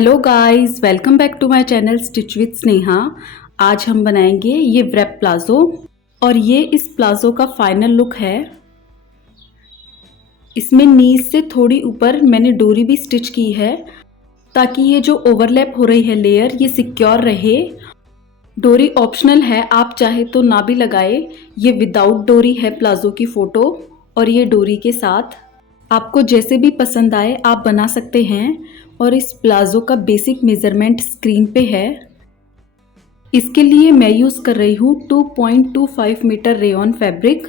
Hello guys, welcome back to my channel stitch with Sneha. आज हम बनाएंगे ये व्रैप प्लाजो और ये इस प्लाजो का फाइनल लुक है। इसमें नीज से थोड़ी ऊपर मैंने डोरी भी स्टिच की है ताकि ये जो ओवरलैप हो रही है लेयर ये सिक्योर रहे। डोरी ऑप्शनल है, आप चाहे तो ना भी लगाए। ये विदाउट डोरी है प्लाजो की फ़ोटो और ये डोरी के साथ। आपको जैसे भी पसंद आए आप बना सकते हैं। और इस प्लाजो का बेसिक मेज़रमेंट स्क्रीन पे है। इसके लिए मैं यूज़ कर रही हूँ 2.25 मीटर रेयॉन फैब्रिक।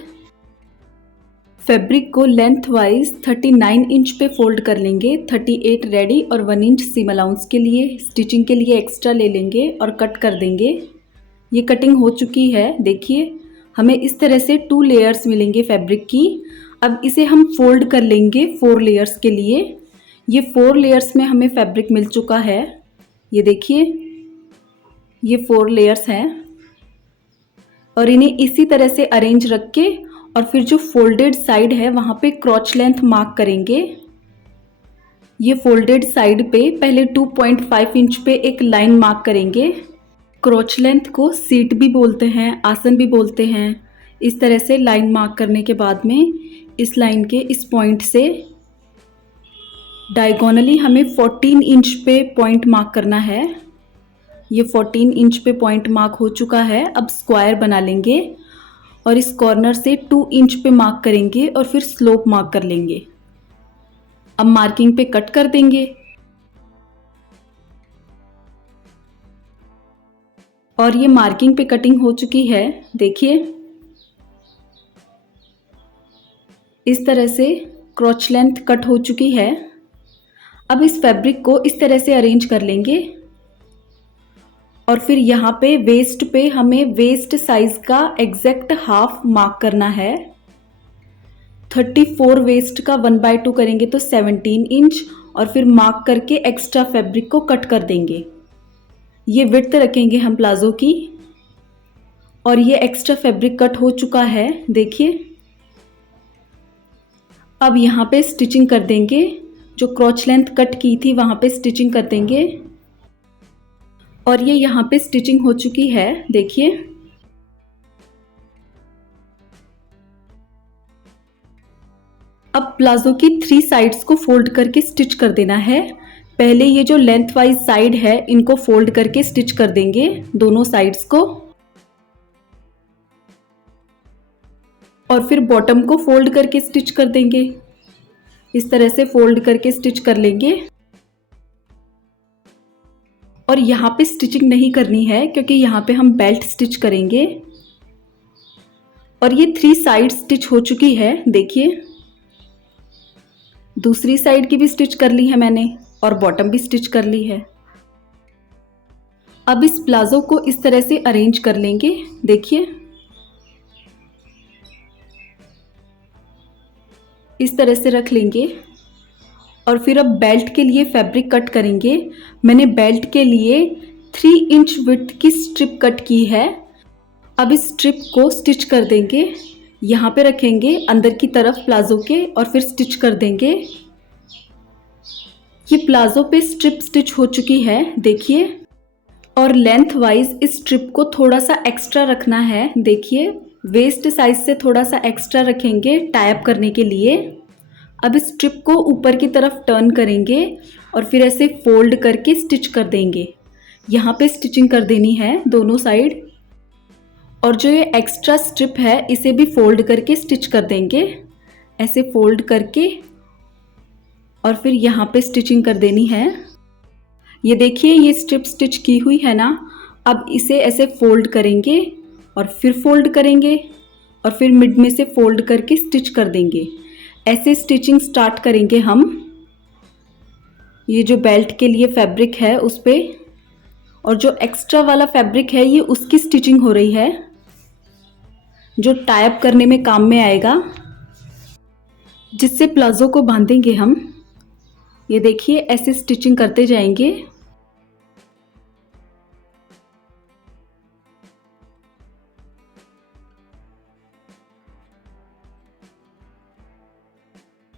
फैब्रिक को लेंथ वाइज 39 इंच पे फोल्ड कर लेंगे। 38 रेडी और 1 इंच सीम अलाउंस के लिए स्टिचिंग के लिए एक्स्ट्रा ले लेंगे और कट कर देंगे। ये कटिंग हो चुकी है, देखिए हमें इस तरह से 2 लेयर्स मिलेंगे फैब्रिक की। अब इसे हम फोल्ड कर लेंगे 4 लेयर्स के लिए। ये 4 लेयर्स में हमें फैब्रिक मिल चुका है। ये देखिए ये 4 लेयर्स हैं और इन्हें इसी तरह से अरेंज रख के और फिर जो फोल्डेड साइड है वहाँ पे क्रॉच लेंथ मार्क करेंगे। ये फोल्डेड साइड पे पहले 2.5 इंच पे एक लाइन मार्क करेंगे। क्रॉच लेंथ को सीट भी बोलते हैं, आसन भी बोलते हैं। इस तरह से लाइन मार्क करने के बाद में इस लाइन के इस पॉइंट से डायगोनली हमें 14 इंच पे पॉइंट मार्क करना है। ये 14 इंच पे पॉइंट मार्क हो चुका है। अब स्क्वायर बना लेंगे और इस कॉर्नर से 2 इंच पे मार्क करेंगे और फिर स्लोप मार्क कर लेंगे। अब मार्किंग पे कट कर देंगे और ये मार्किंग पे कटिंग हो चुकी है। देखिए इस तरह से क्रॉच लेंथ कट हो चुकी है। अब इस फैब्रिक को इस तरह से अरेंज कर लेंगे और फिर यहाँ पे वेस्ट पे हमें वेस्ट साइज का एग्जैक्ट हाफ मार्क करना है। 34 वेस्ट का 1/2 करेंगे तो 17 इंच और फिर मार्क करके एक्स्ट्रा फैब्रिक को कट कर देंगे। ये विड्थ रखेंगे हम प्लाजो की और ये एक्स्ट्रा फैब्रिक कट हो चुका है, देखिए। अब यहाँ पे स्टिचिंग कर देंगे। जो क्रॉच लेंथ कट की थी वहाँ पे स्टिचिंग कर देंगे और ये यहाँ पे स्टिचिंग हो चुकी है, देखिए। अब प्लाजो की 3 साइड्स को फोल्ड करके स्टिच कर देना है। पहले ये जो लेंथ वाइज साइड है इनको फोल्ड करके स्टिच कर देंगे, दोनों साइड्स को। और फिर बॉटम को फोल्ड करके स्टिच कर देंगे। इस तरह से फोल्ड करके स्टिच कर लेंगे और यहाँ पे स्टिचिंग नहीं करनी है क्योंकि यहाँ पे हम बेल्ट स्टिच करेंगे। और ये 3 साइड स्टिच हो चुकी है, देखिए। दूसरी साइड की भी स्टिच कर ली है मैंने और बॉटम भी स्टिच कर ली है। अब इस प्लाजो को इस तरह से अरेंज कर लेंगे, देखिए। इस तरह से रख लेंगे और फिर अब बेल्ट के लिए फैब्रिक कट करेंगे। मैंने बेल्ट के लिए 3 इंच विड्थ की स्ट्रिप कट की है। अब इस स्ट्रिप को स्टिच कर देंगे। यहाँ पे रखेंगे अंदर की तरफ प्लाजो के और फिर स्टिच कर देंगे। ये प्लाजो पे स्ट्रिप स्टिच हो चुकी है, देखिए। और लेंथ वाइज इस स्ट्रिप को थोड़ा सा एक्स्ट्रा रखना है, देखिए। वेस्ट साइज से थोड़ा सा एक्स्ट्रा रखेंगे टाई अप करने के लिए। अब इस स्ट्रिप को ऊपर की तरफ टर्न करेंगे और फिर ऐसे फोल्ड करके स्टिच कर देंगे। यहाँ पे स्टिचिंग कर देनी है दोनों साइड। और जो ये एक्स्ट्रा स्ट्रिप है इसे भी फोल्ड करके स्टिच कर देंगे, ऐसे फोल्ड करके। और फिर यहाँ पे स्टिचिंग कर देनी है। ये देखिए ये स्ट्रिप स्टिच की हुई है ना। अब इसे ऐसे फोल्ड करेंगे और फिर फोल्ड करेंगे और फिर मिड में से फोल्ड करके स्टिच कर देंगे। ऐसे स्टिचिंग स्टार्ट करेंगे हम। ये जो बेल्ट के लिए फैब्रिक है उस पर, और जो एक्स्ट्रा वाला फैब्रिक है ये उसकी स्टिचिंग हो रही है जो टाई अप करने में काम में आएगा, जिससे प्लाजो को बांधेंगे हम। ये देखिए ऐसे स्टिचिंग करते जाएंगे।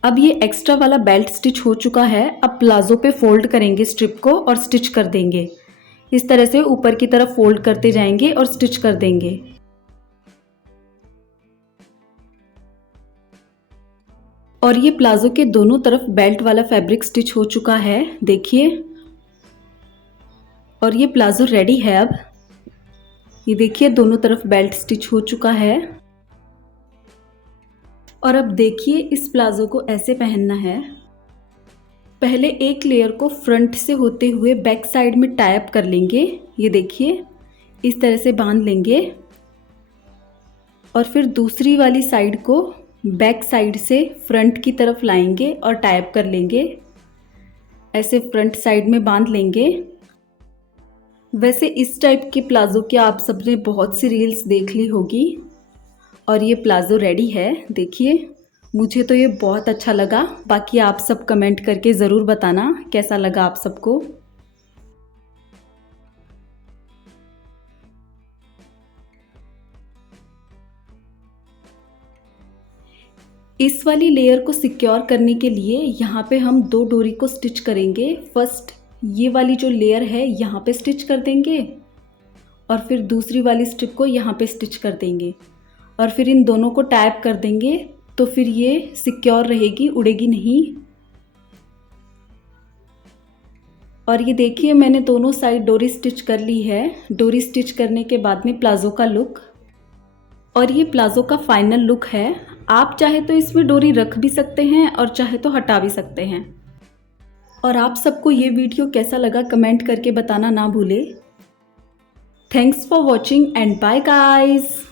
अब ये एक्स्ट्रा वाला बेल्ट स्टिच हो चुका है। अब प्लाजो पे फोल्ड करेंगे स्ट्रिप को और स्टिच कर देंगे। इस तरह से ऊपर की तरफ फोल्ड करते जाएंगे और स्टिच कर देंगे। और ये प्लाजो के दोनों तरफ बेल्ट वाला फैब्रिक स्टिच हो चुका है, देखिए। और ये प्लाजो रेडी है। अब ये देखिए दोनों तरफ बेल्ट स्टिच हो चुका है। और अब देखिए इस प्लाजो को ऐसे पहनना है। पहले एक लेयर को फ्रंट से होते हुए बैक साइड में टाई अप कर लेंगे। ये देखिए इस तरह से बांध लेंगे और फिर दूसरी वाली साइड को बैक साइड से फ्रंट की तरफ लाएंगे और टाई अप कर लेंगे। ऐसे फ्रंट साइड में बांध लेंगे। वैसे इस टाइप के प्लाजो की आप सबने बहुत सी रील्स देख ली होगी। और ये प्लाजो रेडी है, देखिए। मुझे तो ये बहुत अच्छा लगा। बाकी आप सब कमेंट करके ज़रूर बताना कैसा लगा आप सबको। इस वाली लेयर को सिक्योर करने के लिए यहाँ पे हम 2 डोरी को स्टिच करेंगे। फर्स्ट ये वाली जो लेयर है यहाँ पे स्टिच कर देंगे और फिर दूसरी वाली स्ट्रिप को यहाँ पे स्टिच कर देंगे और फिर इन दोनों को टाई अप कर देंगे। तो फिर ये सिक्योर रहेगी, उड़ेगी नहीं। और ये देखिए मैंने दोनों साइड डोरी स्टिच कर ली है। डोरी स्टिच करने के बाद में प्लाजो का लुक, और ये प्लाजो का फाइनल लुक है। आप चाहे तो इसमें डोरी रख भी सकते हैं और चाहे तो हटा भी सकते हैं। और आप सबको ये वीडियो कैसा लगा कमेंट करके बताना ना भूले। Thanks for watching and bye guys.